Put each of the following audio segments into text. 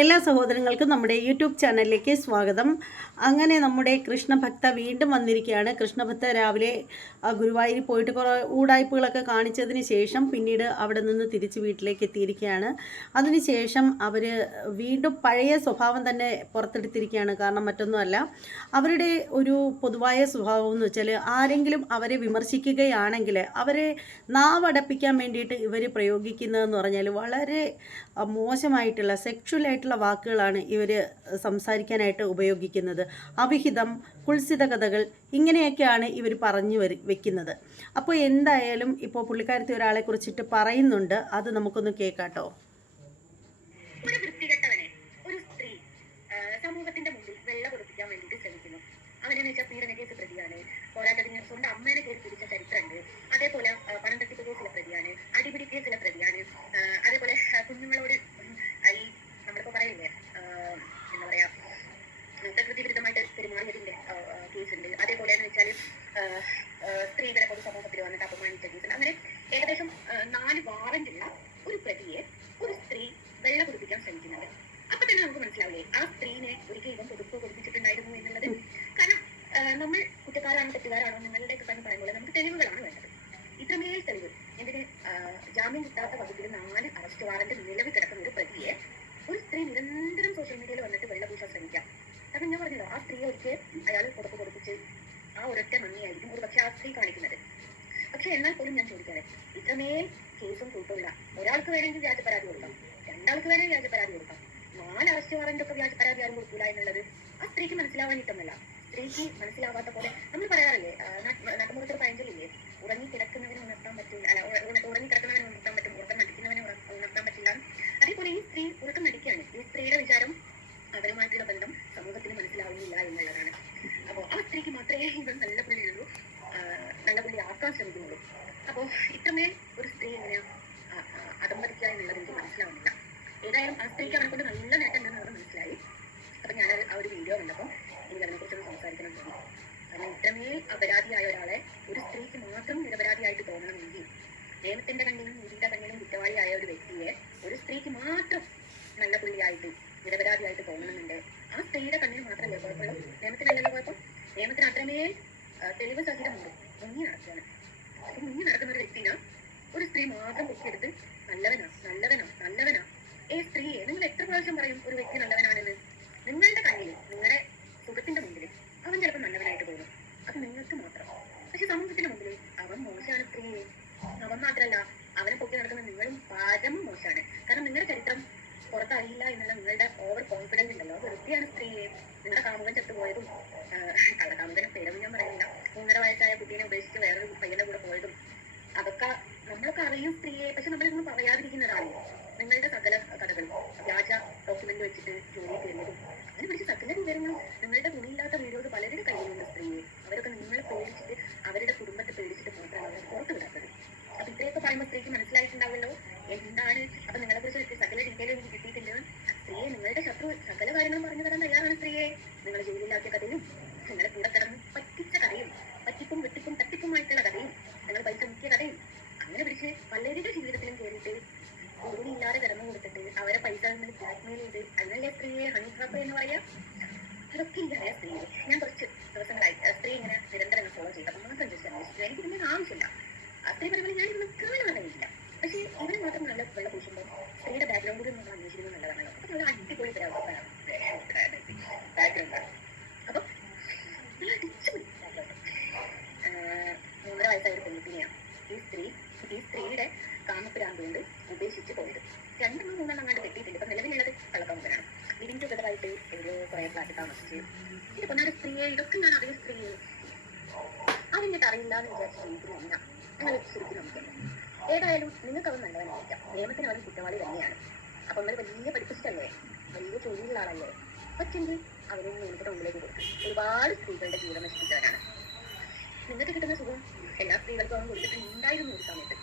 എല്ലാ സഹോദരങ്ങൾക്കും നമ്മുടെ യൂട്യൂബ് ചാനലിലേക്ക് സ്വാഗതം. അങ്ങനെ നമ്മുടെ കൃഷ്ണഭക്ത വീണ്ടും വന്നിരിക്കുകയാണ്. കൃഷ്ണഭക്ത രാവിലെ ഗുരുവായൂരിൽ പോയിട്ട് കുറേ ഊടായ്പകളൊക്കെ കാണിച്ചതിന് ശേഷം പിന്നീട് അവിടെ നിന്ന് തിരിച്ച് വീട്ടിലേക്ക് എത്തിയിരിക്കുകയാണ്. അതിനുശേഷം അവർ വീണ്ടും പഴയ സ്വഭാവം തന്നെ പുറത്തെടുത്തിരിക്കുകയാണ്. കാരണം മറ്റൊന്നുമല്ല അവരുടെ ഒരു പൊതുവായ സ്വഭാവം എന്ന് വെച്ചാൽ ആരെങ്കിലും അവരെ വിമർശിക്കുകയാണെങ്കിൽ അവരെ നാവടപ്പിക്കാൻ വേണ്ടിയിട്ട് ഇവർ പ്രയോഗിക്കുന്നതെന്ന് പറഞ്ഞാൽ വളരെ മോശമായിട്ടുള്ള സെക്ഷുവൽ ആയിട്ടുള്ള വാക്കുകളാണ് ഇവർ സംസാരിക്കാനായിട്ട് ഉപയോഗിക്കുന്നത്. അവിഹിതം കുൽസിത കഥകൾ ഇങ്ങനെയൊക്കെയാണ് ഇവർ പറഞ്ഞു വരി വെക്കുന്നത്. അപ്പോൾ എന്തായാലും ഇപ്പോൾ പുള്ളിക്കാരത്തി ഒരാളെ കുറിച്ചിട്ട് പറയുന്നുണ്ട്. അത് നമുക്കൊന്ന് കേൾക്കാട്ടോ ഒരു വൃത്തികെട്ടവനെ ഒരു സ്ത്രീ സമൂഹത്തിന്റെ വെള്ള അതേപോലെ പണം തട്ടിപ്പ് കേസിലെ പ്രതിയാണ്. അടിപിടി കേസിലെ പ്രതിയാണ്. അതേപോലെ കുഞ്ഞുങ്ങളോട് ഉം, ആ, ഈ നമ്മളിപ്പോ പറയില്ലേ ആ, എന്താ പറയാ ഉം, പ്രകൃതി വിരുദ്ധമായിട്ട് പെരുമാറിയതിന്റെ ആ, ആ, കേസുണ്ട് അതേപോലെ എന്ന് വെച്ചാൽ സ്ത്രീകളെ പൊതുസമൂഹത്തിൽ വന്നിട്ട് അപമാനിച്ച കേസുണ്ട് അങ്ങനെ ഏകദേശം ആ, നാല് വാറന്റുള്ള ഒരു പ്രതിയെ ഒരു സ്ത്രീ വെള്ള കുടിപ്പിക്കാൻ ശ്രമിക്കുന്നുണ്ട് അപ്പൊ തന്നെ നമുക്ക് മനസ്സിലാവില്ലേ ആ സ്ത്രീനെ ഒരിക്കലും ഇവൻ പൊതുപ്പ് കൊടുപ്പിച്ചിട്ടുണ്ടായിരുന്നു എന്നുള്ളത് കാരണം ആ, നമ്മൾ കുറ്റക്കാരാണോ തെറ്റുകാരാണോ നിങ്ങളുടെ ഒക്കെ തന്നെ പറയുമ്പോൾ നമുക്ക് തെളിവുകളാണ് വേണ്ടത്. ഇത്രമേൽ തെളിവ്. എന്തിന് ജാമ്യം കിട്ടാത്ത വകുപ്പിൽ നാല് അറസ്റ്റ് വാറന്റ് നിലവിൽ കിടക്കുന്ന ഒരു പ്രതിയെ ഒരു സ്ത്രീ നിരന്തരം സോഷ്യൽ മീഡിയയിൽ വന്നിട്ട് വെള്ളപൂശാൻ ശ്രമിക്കാം. കാരണം ഞാൻ പറഞ്ഞല്ലോ ആ സ്ത്രീ ഒരിക്കൽ അയാൾ പുറത്ത് കൊടുപ്പിച്ച് ആ ഒരൊറ്റ നന്ദിയായിരിക്കും. ഒരു പക്ഷെ ആ സ്ത്രീ കാണിക്കുന്നത്. പക്ഷെ എന്നാൽ പോലും ഞാൻ ചോദിക്കാറ് ഇത്രമേൽ കേസും കൂട്ടുള്ള ഒരാൾക്ക് വേണമെങ്കിൽ വ്യാജ പരാതി കൊടുക്കാം. രണ്ടാൾക്ക് വേണമെങ്കിൽ വ്യാജ പരാതി കൊടുക്കാം. നാല് അറസ്റ്റ് വാറന്റ് ഒക്കെ വ്യാജ പരാതി ആരും കൊടുക്കൂല എന്നുള്ളത് ആ സ്ത്രീക്ക് മനസ്സിലാവാനിട്ടൊന്നല്ല. സ്ത്രീക്ക് മനസ്സിലാവാത്ത പോലെ നമ്മൾ പറയാറില്ലേ നാട്ട്- പഴഞ്ചൊല്ലില്ലേ ഉറങ്ങി കിടക്കുന്നവനെ ഉണർത്താൻ പറ്റില്ല അല്ല ഉറ- ഉറ- ഉറങ്ങി കിടക്കുന്നവനെ ഉണർത്താൻ പറ്റും ഉറക്കം നടിക്കുന്നവനെ ഉണർത്താൻ പറ്റില്ല. അതേപോലെ ഈ സ്ത്രീ ഉറക്കം നടിക്കുകയാണ്. ഈ സ്ത്രീയുടെ വിചാരം അവരുമായിട്ടുള്ള ബന്ധം സമൂഹത്തിന് മനസ്സിലാവുന്നില്ല എന്നുള്ളതാണ് അപ്പോൾ ആ സ്ത്രീക്ക് മാത്രമേ ഇവൻ നല്ല പുള്ളിയുള്ളൂ ആ, നല്ല പുള്ളി ആക്കാൻ ശ്രമിക്കുന്നുള്ളൂ അപ്പോൾ ഇത്രമേൽ ഒരു സ്ത്രീ എങ്ങനെയാ ആ, ആ, അധംപതിക്കുക എന്നുള്ളത് എനിക്ക് മനസ്സിലാവുന്നില്ല ഏതായാലും ആ സ്ത്രീക്ക് അവനെ കൊണ്ട് നല്ല നേട്ടം ഉണ്ടെന്ന് അവർക്ക് മനസ്സിലായി അപ്പൊ ഞാൻ ആ ഒരു വീഡിയോ കണ്ടപ്പോൾ എനിക്ക് അതിനെ കുറിച്ചൊന്ന് സംസാരിക്കണം തോന്നി കാരണം അപരാധിയായ ഒരാളെ ഒരു സ്ത്രീക്ക് മാത്രം നിരപരാധിയായിട്ട് തോന്നണമെങ്കിൽ നിയമത്തിന്റെ കണ്ണിലും നീതിയുടെ കണ്ണിലും കുറ്റവാളിയായ ഒരു വ്യക്തിയെ ഒരു സ്ത്രീക്ക് മാത്രം നല്ല പുള്ളിയായിട്ട് നിരപരാധിയായിട്ട് തോന്നണമെന്നുണ്ട്. ആ സ്ത്രീയുടെ കണ്ണിന് മാത്രമല്ലേ കുഴപ്പമുള്ളൂ? നിയമത്തിനല്ലല്ലോ കുഴപ്പം? നിയമത്തിന് അത്രമേൽ തെളിവ് സഹിതമുണ്ട്. മുങ്ങി നടക്കുകയാണ്. അപ്പൊ മുങ്ങി നടക്കുന്ന ഒരു വ്യക്തിനെ ഒരു സ്ത്രീ മാത്രം പൊക്കിയെടുത്ത് നല്ലവനാ നല്ലവനാ നല്ലവനാ. ഏ സ്ത്രീയെ നിങ്ങൾ എത്ര പ്രാവശ്യം പറയും ഒരു വ്യക്തി നല്ലവനാണെന്ന് നിങ്ങളുടെ കണ്ണിൽ നിങ്ങളുടെ സുഖത്തിന്റെ മുമ്പിൽ അവൻ ചിലപ്പോൾ നല്ലവനായിട്ട് തോന്നും അത് നിങ്ങൾക്ക് മാത്രം പക്ഷെ സമൂഹത്തിന്റെ മുമ്പിൽ അവൻ മോശമാണ് സ്ത്രീയെ അവൻ മാത്രമല്ല അവനെ പൊക്കി നടക്കുന്ന നിങ്ങളും പരമ മോശമാണ് കാരണം നിങ്ങളുടെ ചരിത്രം പുറത്തറിയില്ല എന്നുള്ള നിങ്ങളുടെ ഓവർ കോൺഫിഡൻസ് ഉണ്ടല്ലോ. അത് വൃത്തിയാണ് സ്ത്രീയെ നിങ്ങളുടെ കാമുകൻ ചത്തുപോയതും കള്ളക്കാമുകനെ പേരൊന്നും ഞാൻ പറയുന്നില്ല. മൂന്നര വയസ്സായ കുട്ടീനെ ഉപേക്ഷിച്ച് വേറൊരു പയ്യന്റെ കൂടെ പോയതും അതൊക്കെ നമ്മളൊക്കെ അറിയും സ്ത്രീയെ പക്ഷെ നമ്മളിതൊന്നും പറയാതിരിക്കുന്നതാണ് നിങ്ങളുടെ സകല കഥകളും വ്യാജ ഡോക്യുമെന്റ് വെച്ചിട്ട് ജോലി ചെയ്യുന്നതും അതിനെ പിടിച്ച് സകല വിവരങ്ങളും നിങ്ങളുടെ തുണിയില്ലാത്ത വീഡിയോസ് പലരുടെ കയ്യിലുണ്ട് സ്ത്രീയെ അവരൊക്കെ നിങ്ങളെ പേടിച്ചിട്ട് അവരുടെ കുടുംബത്തെ പേടിച്ചിട്ട് മാത്രമാണ് അവർ പുറത്തു വിടാത്തത് അപ്പൊ ഇത്രയൊക്കെ പറയുമ്പോൾ സ്ത്രീക്ക് മനസ്സിലായിട്ടുണ്ടാവല്ലോ എന്താണ് അപ്പൊ നിങ്ങളെ കുറിച്ച് സകല ഡീറ്റെയിൽ എനിക്ക് കിട്ടിയിട്ടുണ്ട് സ്ത്രീയെ നിങ്ങളുടെ ശത്രു സകല കാര്യങ്ങളും പറഞ്ഞു തരാൻ തയ്യാറാണ് സ്ത്രീയെ നിങ്ങളെ ജോലിയില്ലാത്ത കഥയും നിങ്ങളെ കൂടെ കിടന്ന് പറ്റിച്ച കഥയും പറ്റിപ്പും വെട്ടിപ്പും തട്ടിപ്പുമായിട്ടുള്ള കഥയും നിങ്ങൾ പൈസ മുക്കിയ കഥയും അങ്ങനെ പലരുടെ ജീവിതത്തിലും കയറിയിട്ട് ജോലിയില്ലാതെ കിടന്നു കൊടുത്തിട്ട് അവരെ പൈസ ബ്ലാക്ക്മെയിൽ ചെയ്ത് അതിനല്ലേ സ്ത്രീയെ ഹണി ട്രാപ്പ് എന്ന് പറയാ? അതൊക്കെ എനിക്കറിയാം സ്ത്രീയെ ഞാൻ കുറച്ച് ദിവസങ്ങളായി. സ്ത്രീ ഇങ്ങനെ നിരന്തരം ഫോളോ ചെയ്ത മാത്രം ചോദിച്ചു എനിക്ക് ഇതിന്റെ ആവശ്യമില്ല. ആ സ്ത്രീ പറയുമ്പോൾ ഞാൻ ഇതൊന്നും കാണുന്നതല്ല പക്ഷേ ഇവരെ മാത്രം നല്ല വെള്ള പൂശുമ്പോൾ സ്ത്രീയുടെ ബാക്ക്ഗ്രൗണ്ടിൽ നമ്മൾ അന്വേഷിക്കുന്നത് നല്ലതാണല്ലോ. നല്ല അടിപൊളി ബാക്ക്ഗ്രൗണ്ടാണ് അപ്പൊ നല്ല അടിച്ചുപൊളി ബാക്ക്ഗ്രൗണ്ട് മൂന്നര വയസ്സായ ഒരു പെൺകുട്ടിനെയാണ് ഈ സ്ത്രീ ഈ സ്ത്രീയുടെ കാമപ്രാന്ത് കൊണ്ട് ഉപേക്ഷിച്ച് പോയത് രണ്ടെണ്ണം മൂന്നെണ്ണം അങ്ങോട്ട് കെട്ടിയിട്ടില്ല ഇപ്പൊ നിലവിലുള്ളത് കള്ളക്കാമുകനാണ് ലിവിങ് ടുഗദറായിട്ട് ഒരു കുറെ ഫ്ലാറ്റ് താമസിച്ച് ഇത് പൊന്നാട് സ്ത്രീയെ ഇതൊക്കെ ഞാൻ അറിയ സ്ത്രീയെ എന്ന് വിചാരിച്ച ജീവിതത്തിലില്ല അങ്ങനെ ശരിക്കും നമുക്കില്ല ഏതായാലും നിങ്ങൾക്ക് അവൻ നല്ലവനായിരിക്കാം. നിയമത്തിന് അവൻ കുറ്റവാളി തന്നെയാണ്. അപ്പൊ അവർ വലിയ പഠിപ്പിച്ചിട്ടല്ലേ? വലിയ ജോലിയുള്ള ആളല്ലേ? പറ്റെങ്കിൽ അവരെ നിയമത്തിന്റെ മുമ്പിലേക്ക് കൊടുക്കും ഒരുപാട് സ്ത്രീകളുടെ ജീവിതം നശിപ്പിച്ചവരാണ്. നിങ്ങൾക്ക് കിട്ടുന്ന സുഖം എല്ലാ സ്ത്രീകൾക്കും അവൻ കൊടുത്തിട്ടുണ്ടായിരുന്നു ഒരു സമയത്ത്.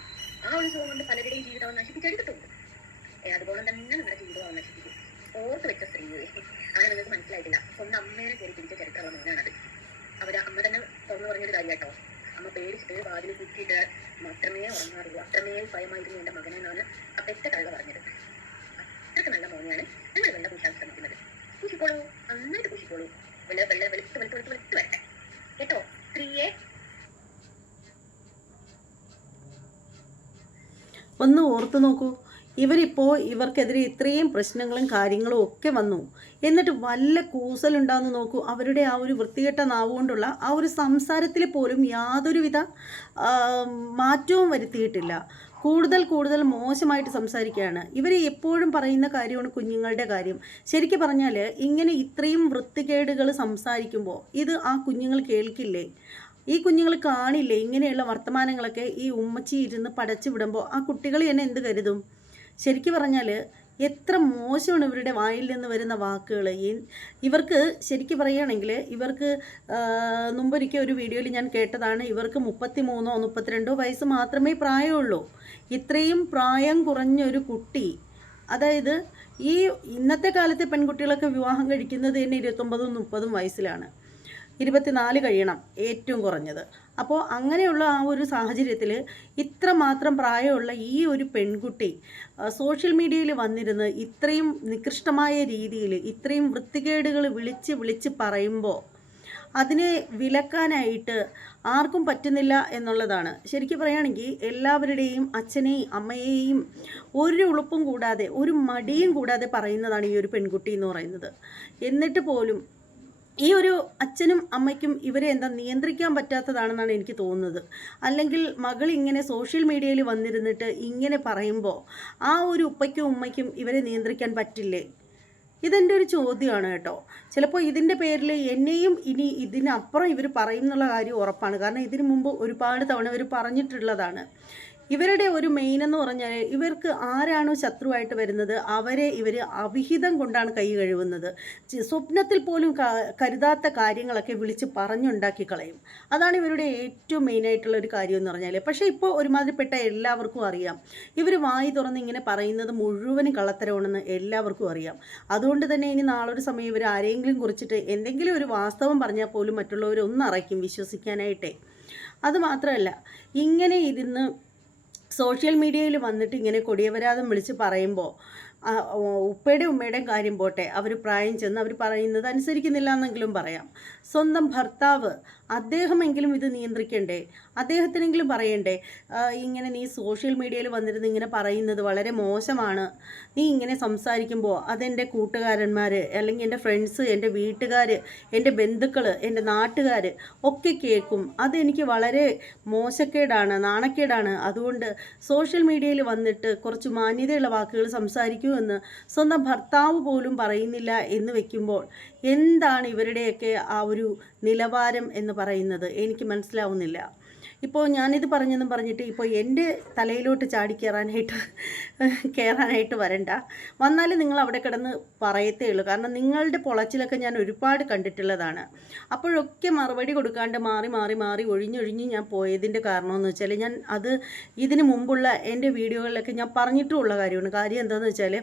ആ ഒരു സുഖം കൊണ്ട് പലരുടെയും ജീവിതം അവൻ നശിപ്പിച്ചെടുത്തിട്ടുണ്ട്. അതുപോലെ തന്നെ നിങ്ങളുടെ ജീവിതം അവൻ നശിപ്പിക്കും. ഓർത്ത് വെച്ച സ്ത്രീയെ. അവനെ നിങ്ങൾക്ക് മനസ്സിലായിട്ടില്ല. സ്വന്തം അമ്മേനെ കയറി പിടിച്ച ചരിത്രമുള്ള മോനാണത് അവർ അമ്മ തന്നെ തുറന്നു പറഞ്ഞൊരു കാര്യം കേട്ടോ അമ്മ പേടിച്ചിട്ട് വാതിൽ കുത്തിയിട്ട് മാത്രമേ ഉറങ്ങാറുള്ളൂ. അത്രമേൽ ഭയമായിരുന്നു എന്റെ മകനെ എന്നാണ് ആ പെറ്റ കള്ള പറഞ്ഞത്. അത്രയ്ക്ക് നല്ല മോനെയാണ് ഞങ്ങൾ വെള്ളം കൂട്ടാൻ ശ്രമിക്കുന്നത്. കൂശിക്കോളൂ. നന്നായിട്ട് കൂശിക്കോളൂ. വെള്ള വെള്ള വെളുത്ത് വെളുത്ത് വെളുത്ത് വെളുത്ത് വരട്ടെ. കേട്ടോ? സ്ത്രീയെ? ഒന്ന് ഓർത്തു നോക്കൂ. ഇവരിപ്പോൾ ഇവർക്കെതിരെ ഇത്രയും പ്രശ്നങ്ങളും കാര്യങ്ങളും ഒക്കെ വന്നു. എന്നിട്ട് വല്ല കൂസലുണ്ടാകുന്നു നോക്കൂ. അവരുടെ ആ ഒരു വൃത്തികെട്ട നാവുകൊണ്ടുള്ള ആ ഒരു സംസാരത്തിൽ പോലും യാതൊരുവിധ മാറ്റവും വരുത്തിയിട്ടില്ല. കൂടുതൽ കൂടുതൽ മോശമായിട്ട് സംസാരിക്കുകയാണ്. ഇവർ എപ്പോഴും പറയുന്ന കാര്യമാണ് കുഞ്ഞുങ്ങളുടെ കാര്യം. ശരിക്കും പറഞ്ഞാൽ ഇങ്ങനെ ഇത്രയും വൃത്തികേടുകൾ സംസാരിക്കുമ്പോൾ ഇത് ആ കുഞ്ഞുങ്ങൾ കേൾക്കില്ലേ? ഈ കുഞ്ഞുങ്ങൾ കാണില്ലേ? ഇങ്ങനെയുള്ള വർത്തമാനങ്ങളൊക്കെ ഈ ഉമ്മച്ചി ഇരുന്ന് പടച്ചു വിടുമ്പോൾ ആ കുട്ടികൾ തന്നെ എന്ത് കരുതും? ശരിക്കും പറഞ്ഞാൽ എത്ര മോശമാണ് ഇവരുടെ വായിൽ നിന്ന് വരുന്ന വാക്കുകൾ ഇവർക്ക് ശരിക്കും പറയുകയാണെങ്കിൽ ഇവർക്ക് മുമ്പൊരിക്കൽ ഒരു വീഡിയോയിൽ ഞാൻ കേട്ടതാണ് ഇവർക്ക് മുപ്പത്തി മൂന്നോ മുപ്പത്തിരണ്ടോ വയസ്സ് മാത്രമേ പ്രായമുള്ളൂ. ഇത്രയും പ്രായം കുറഞ്ഞൊരു കുട്ടി അതായത് ഈ ഇന്നത്തെ കാലത്തെ പെൺകുട്ടികളൊക്കെ വിവാഹം കഴിക്കുന്നത് തന്നെ ഇരുപത്തൊമ്പതും മുപ്പതും വയസ്സിലാണ്. ഇരുപത്തിനാല് കഴിയണം ഏറ്റവും കുറഞ്ഞത്. അപ്പോൾ അങ്ങനെയുള്ള ആ ഒരു സാഹചര്യത്തിൽ ഇത്രമാത്രം പ്രായമുള്ള ഈ ഒരു പെൺകുട്ടി സോഷ്യൽ മീഡിയയിൽ വന്നിരുന്ന് ഇത്രയും നികൃഷ്ടമായ രീതിയിൽ ഇത്രയും വൃത്തികേടുകൾ വിളിച്ച് വിളിച്ച് പറയുമ്പോൾ അതിനെ വിലക്കാനായിട്ട് ആർക്കും പറ്റുന്നില്ല എന്നുള്ളതാണ്. ശരിക്കും പറയുകയാണെങ്കിൽ എല്ലാവരുടെയും അച്ഛനെയും അമ്മയെയും ഒരു ഉളുപ്പും കൂടാതെ ഒരു മടിയും കൂടാതെ പറയുന്നതാണ് ഈ ഒരു പെൺകുട്ടി എന്ന് പറയുന്നത്. എന്നിട്ട് പോലും ഈ ഒരു അച്ഛനും അമ്മയ്ക്കും ഇവരെ എന്താ നിയന്ത്രിക്കാൻ പറ്റാത്തതാണെന്നാണ് എനിക്ക് തോന്നുന്നത്. അല്ലെങ്കിൽ മകൾ ഇങ്ങനെ സോഷ്യൽ മീഡിയയിൽ വന്നിരുന്നിട്ട് ഇങ്ങനെ പറയുമ്പോൾ ആ ഒരു ഉപ്പയ്ക്കും ഉമ്മയ്ക്കും ഇവരെ നിയന്ത്രിക്കാൻ പറ്റില്ലേ? ഇതെന്റെ ഒരു ചോദ്യമാണ് കേട്ടോ. ചിലപ്പോൾ ഇതിന്റെ പേരിൽ എന്നെയും ഇനി ഇതിനപ്പുറം ഇവർ പറയും എന്നുള്ള കാര്യം ഉറപ്പാണ്. കാരണം ഇതിനു മുമ്പ് ഒരുപാട് തവണ ഇവർ പറഞ്ഞിട്ടുള്ളതാണ്. ഇവരുടെ ഒരു മെയിൻ എന്ന് പറഞ്ഞാൽ ഇവർക്ക് ആരാണോ ശത്രുവായിട്ട് വരുന്നത് അവരെ ഇവർ അവിഹിതം കൊണ്ടാണ് കൈ കഴുകുന്നത്. സ്വപ്നത്തിൽ പോലും കരുതാത്ത കാര്യങ്ങളൊക്കെ വിളിച്ച് പറഞ്ഞുണ്ടാക്കി കളയും. അതാണ് ഇവരുടെ ഏറ്റവും മെയിനായിട്ടുള്ള ഒരു കാര്യം എന്ന് പറഞ്ഞാൽ പക്ഷേ ഇപ്പോൾ ഒരുമാതിരിപ്പെട്ട എല്ലാവർക്കും അറിയാം. ഇവർ വായി തുറന്ന് ഇങ്ങനെ പറയുന്നത് മുഴുവനും കള്ളത്തരമാണെന്ന് എല്ലാവർക്കും അറിയാം. അതുകൊണ്ട് തന്നെ ഇനി നാളൊരു സമയം ഇവർ ആരെങ്കിലും കുറിച്ചിട്ട് എന്തെങ്കിലും ഒരു വാസ്തവം പറഞ്ഞാൽ പോലും മറ്റുള്ളവർ ഒന്നറയ്ക്കും വിശ്വസിക്കാനായിട്ടേ. അത് മാത്രമല്ല ഇങ്ങനെ ഇരുന്ന് സോഷ്യൽ മീഡിയയിൽ വന്നിട്ട് ഇങ്ങനെ കൊടിയപരാധം വിളിച്ച് പറയുമ്പോൾ ഉപ്പയുടെ ഉമ്മയുടെയും കാര്യം പോട്ടെ. അവർ പ്രായം ചെന്ന് അവർ പറയുന്നത് അനുസരിക്കുന്നില്ല എന്നെങ്കിലും പറയാം. സ്വന്തം ഭർത്താവ് അദ്ദേഹമെങ്കിലും ഇത് നിയന്ത്രിക്കണ്ടേ? അദ്ദേഹത്തിനെങ്കിലും പറയണ്ടേ? ഇങ്ങനെ നീ സോഷ്യൽ മീഡിയയിൽ വന്നിരുന്ന് ഇങ്ങനെ പറയുന്നത് വളരെ മോശമാണ്. നീ ഇങ്ങനെ സംസാരിക്കുമ്പോൾ അതെന്റെ കൂട്ടുകാരന്മാർ അല്ലെങ്കിൽ എന്റെ ഫ്രണ്ട്സ് എന്റെ വീട്ടുകാർ എന്റെ ബന്ധുക്കൾ എന്റെ നാട്ടുകാർ ഒക്കെ കേൾക്കും. അതെനിക്ക് വളരെ മോശക്കേടാണ് നാണക്കേടാണ്. അതുകൊണ്ട് സോഷ്യൽ മീഡിയയിൽ വന്നിട്ട് കുറച്ച് മാന്യതയുള്ള വാക്കുകൾ സംസാരിക്കൂ എന്ന് സ്വന്തം ഭർത്താവ് പോലും പറയുന്നില്ല എന്ന് വെക്കുമ്പോൾ എന്താണ് ഇവരുടെയൊക്കെ ആ ഒരു നിലവാരം എന്ന് പറയുന്നത് എനിക്ക് മനസ്സിലാവുന്നില്ല. ഇപ്പോൾ ഞാനിത് പറഞ്ഞെന്നും പറഞ്ഞിട്ട് ഇപ്പോൾ എന്റെ തലയിലോട്ട് ചാടി കയറാനായിട്ട് കയറാനായിട്ട് വരണ്ട. വന്നാൽ നിങ്ങൾ അവിടെ കിടന്ന് പറയത്തേ ഉള്ളൂ. കാരണം നിങ്ങളുടെ പൊളച്ചിലൊക്കെ ഞാൻ ഒരുപാട് കണ്ടിട്ടുള്ളതാണ്. അപ്പോഴൊക്കെ മറുപടി കൊടുക്കാണ്ട് മാറി മാറി മാറി ഒഴിഞ്ഞൊഴിഞ്ഞ് ഞാൻ പോയതിന്റെ കാരണമെന്ന് വെച്ചാൽ ഞാൻ അത് ഇതിന് മുമ്പുള്ള എന്റെ വീഡിയോകളിലൊക്കെ ഞാൻ പറഞ്ഞിട്ടുമുള്ള കാര്യമാണ്. കാര്യം എന്താണെന്ന് വെച്ചാൽ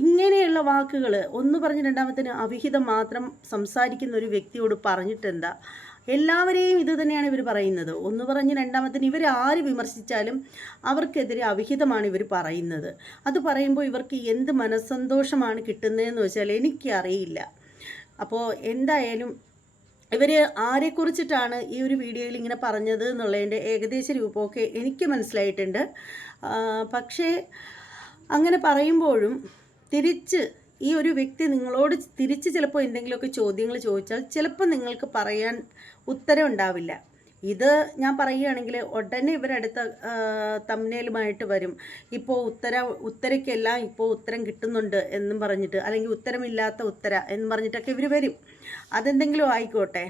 ഇങ്ങനെയുള്ള വാക്കുകൾ ഒന്ന് പറഞ്ഞ് രണ്ടാമത്തിന് അവിഹിതം മാത്രം സംസാരിക്കുന്ന ഒരു വ്യക്തിയോട് പറഞ്ഞിട്ടെന്താ? എല്ലാവരെയും ഇത് തന്നെയാണ് ഇവർ പറയുന്നത്. ഒന്ന് പറഞ്ഞ് രണ്ടാമത്തിന് ഇവർ ആര് വിമർശിച്ചാലും അവർക്കെതിരെ അവിഹിതമാണ് ഇവർ പറയുന്നത്. അത് പറയുമ്പോൾ ഇവർക്ക് എന്ത് മനസ്സന്തോഷമാണ് കിട്ടുന്നതെന്ന് വെച്ചാൽ എനിക്കറിയില്ല. അപ്പോൾ എന്തായാലും ഇവർ ആരെക്കുറിച്ചിട്ടാണ് ഈ ഒരു വീഡിയോയിൽ ഇങ്ങനെ പറഞ്ഞത് എന്നുള്ളതിന്റെ ഏകദേശ രൂപമൊക്കെ എനിക്ക് മനസ്സിലായിട്ടുണ്ട്. പക്ഷേ അങ്ങനെ പറയുമ്പോഴും തിരിച്ച് ഈ ഒരു വ്യക്തി നിങ്ങളോട് തിരിച്ച് ചിലപ്പോൾ എന്തെങ്കിലുമൊക്കെ ചോദ്യങ്ങൾ ചോദിച്ചാൽ ചിലപ്പോൾ നിങ്ങൾക്ക് പറയാൻ ഉത്തരം ഉണ്ടാവില്ല. ഇത് ഞാൻ പറയുകയാണെങ്കിൽ ഉടനെ ഇവരടുത്ത തമ്മിലുമായിട്ട് വരും. ഇപ്പോൾ ഉത്തര ഉത്തരയ്ക്കെല്ലാം ഇപ്പോൾ ഉത്തരം കിട്ടുന്നുണ്ട് എന്നും പറഞ്ഞിട്ട് അല്ലെങ്കിൽ ഉത്തരമില്ലാത്ത ഉത്തര എന്ന് പറഞ്ഞിട്ടൊക്കെ ഇവർ വരും. അതെന്തെങ്കിലും ആയിക്കോട്ടെ.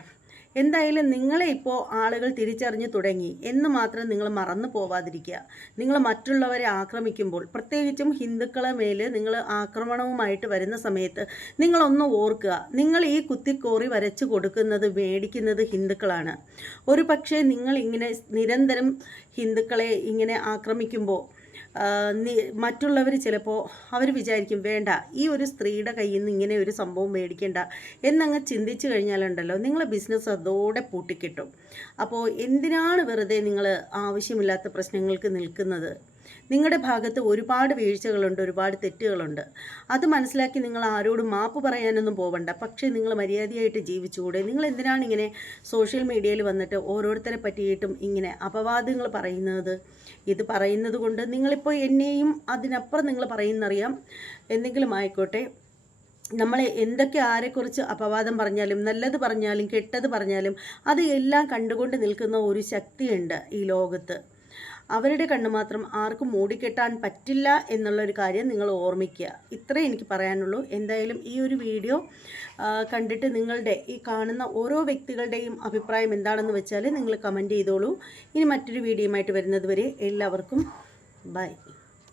എന്തായാലും നിങ്ങളെ ഇപ്പോൾ ആളുകൾ തിരിച്ചറിഞ്ഞു തുടങ്ങി എന്ന് മാത്രം നിങ്ങൾ മറന്നു പോവാതിരിക്കുക. നിങ്ങൾ മറ്റുള്ളവരെ ആക്രമിക്കുമ്പോൾ പ്രത്യേകിച്ചും ഹിന്ദുക്കളെ മേൽ നിങ്ങൾ ആക്രമണവുമായിട്ട് വരുന്ന സമയത്ത് നിങ്ങളൊന്ന് ഓർക്കുക നിങ്ങൾ ഈ കുത്തിക്കോറി വരച്ച് കൊടുക്കുന്നത് മേടിക്കുന്നത് ഹിന്ദുക്കളാണ്. ഒരു പക്ഷേ നിങ്ങൾ ഇങ്ങനെ നിരന്തരം ഹിന്ദുക്കളെ ഇങ്ങനെ ആക്രമിക്കുമ്പോൾ മറ്റുള്ളവർ ചിലപ്പോൾ അവർ വിചാരിക്കും വേണ്ട ഈ ഒരു സ്ത്രീയുടെ കയ്യിൽ നിന്ന് ഇങ്ങനെ ഒരു സംഭവം മേടിക്കേണ്ട എന്നങ്ങ് ചിന്തിച്ചു കഴിഞ്ഞാലുണ്ടല്ലോ നിങ്ങളെ ബിസിനസ് അതോടെ പൂട്ടിക്കിട്ടും. അപ്പോൾ എന്തിനാണ് വെറുതെ നിങ്ങൾ ആവശ്യമില്ലാത്ത പ്രശ്നങ്ങൾക്ക് നിൽക്കുന്നത്? നിങ്ങളുടെ ഭാഗത്ത് ഒരുപാട് വീഴ്ചകളുണ്ട് ഒരുപാട് തെറ്റുകളുണ്ട്. അത് മനസ്സിലാക്കി നിങ്ങൾ ആരോടും മാപ്പ് പറയാനൊന്നും പോവണ്ട. പക്ഷേ നിങ്ങൾ മര്യാദയായിട്ട് ജീവിച്ചുകൂടെ. നിങ്ങൾ എന്തിനാണ് ഇങ്ങനെ സോഷ്യൽ മീഡിയയിൽ വന്നിട്ട് ഓരോരുത്തരെ പറ്റിയിട്ടും ഇങ്ങനെ അപവാദങ്ങൾ പറയുന്നത്? ഇത് പറയുന്നത് കൊണ്ട് നിങ്ങളിപ്പോൾ എന്നെയും അതിനപ്പുറം നിങ്ങൾ പറയുന്നറിയാം. എന്തെങ്കിലും ആയിക്കോട്ടെ. നമ്മളെ എന്തൊക്കെ ആരെക്കുറിച്ച് അപവാദം പറഞ്ഞാലും നല്ലത് പറഞ്ഞാലും കെട്ടത് പറഞ്ഞാലും അത് എല്ലാം കണ്ടുകൊണ്ട് നിൽക്കുന്ന ഒരു ശക്തിയുണ്ട് ഈ ലോകത്ത്. അവരുടെ കണ്ണ് മാത്രം ആർക്കും മൂടിക്കെട്ടാൻ പറ്റില്ല എന്നുള്ളൊരു കാര്യം നിങ്ങൾ ഓർമ്മിക്കുക. ഇത്രേ എനിക്ക് പറയാനുള്ളൂ. എന്തായാലും ഈ ഒരു വീഡിയോ കണ്ടിട്ട് നിങ്ങളുടെ ഈ കാണുന്ന ഓരോ വ്യക്തികളുടെയും അഭിപ്രായം എന്താണെന്ന് വെച്ചാൽ നിങ്ങൾ കമന്റ് ചെയ്തോളൂ. ഇനി മറ്റൊരു വീഡിയോയുമായിട്ട് വരുന്നത് വരെ എല്ലാവർക്കും ബൈ.